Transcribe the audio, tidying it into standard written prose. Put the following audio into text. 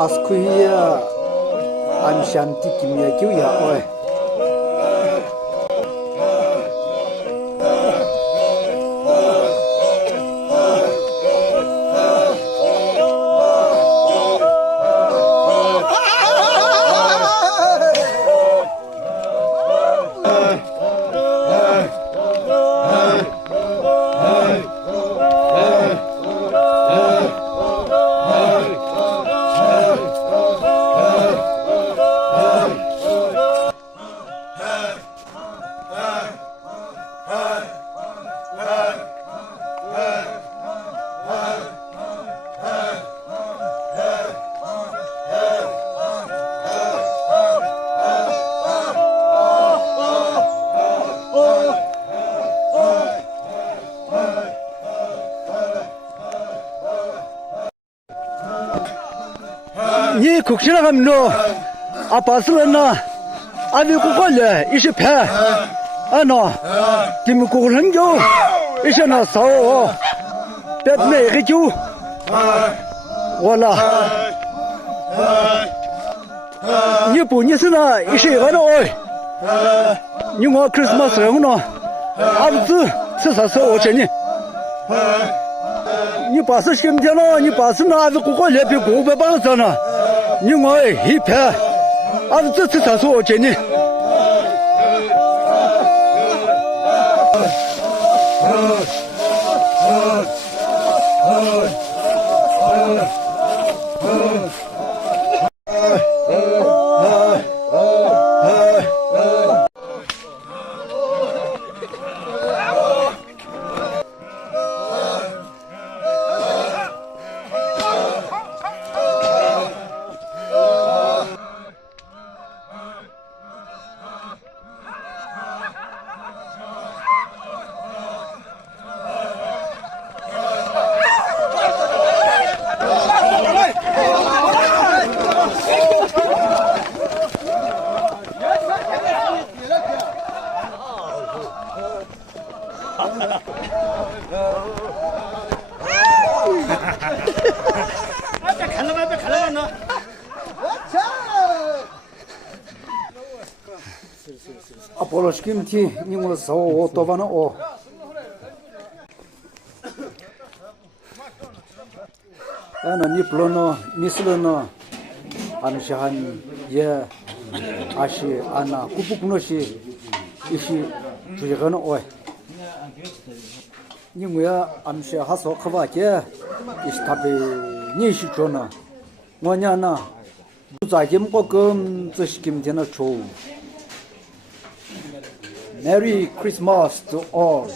askuya am shanti kimya kyu ya oi 니 국신아 가면 너 아빠스는 아비 국걸래 이시 배 아너 김국을 한겨 이시 나 사오 배트네 해주 월라 니 보니스나 이시 가노 니뭐 크리스마스 영노 아버지 스사서 오체니你把是新天了，你把是拿着国家比国外帮着呢，你我一拍，这次才说我给你。아폴로스킴티 님을 소 또바나 오 아나 니플로노 니슬로노 안샤한 예 아시 아나 쿠푸쿠노시 이시 주제가는 오이 님이야 암샤 하소 커바게 이스타베 니시 존나 뭐냐나 부자김 꼭금 저시김되나 조 Merry Christmas to all.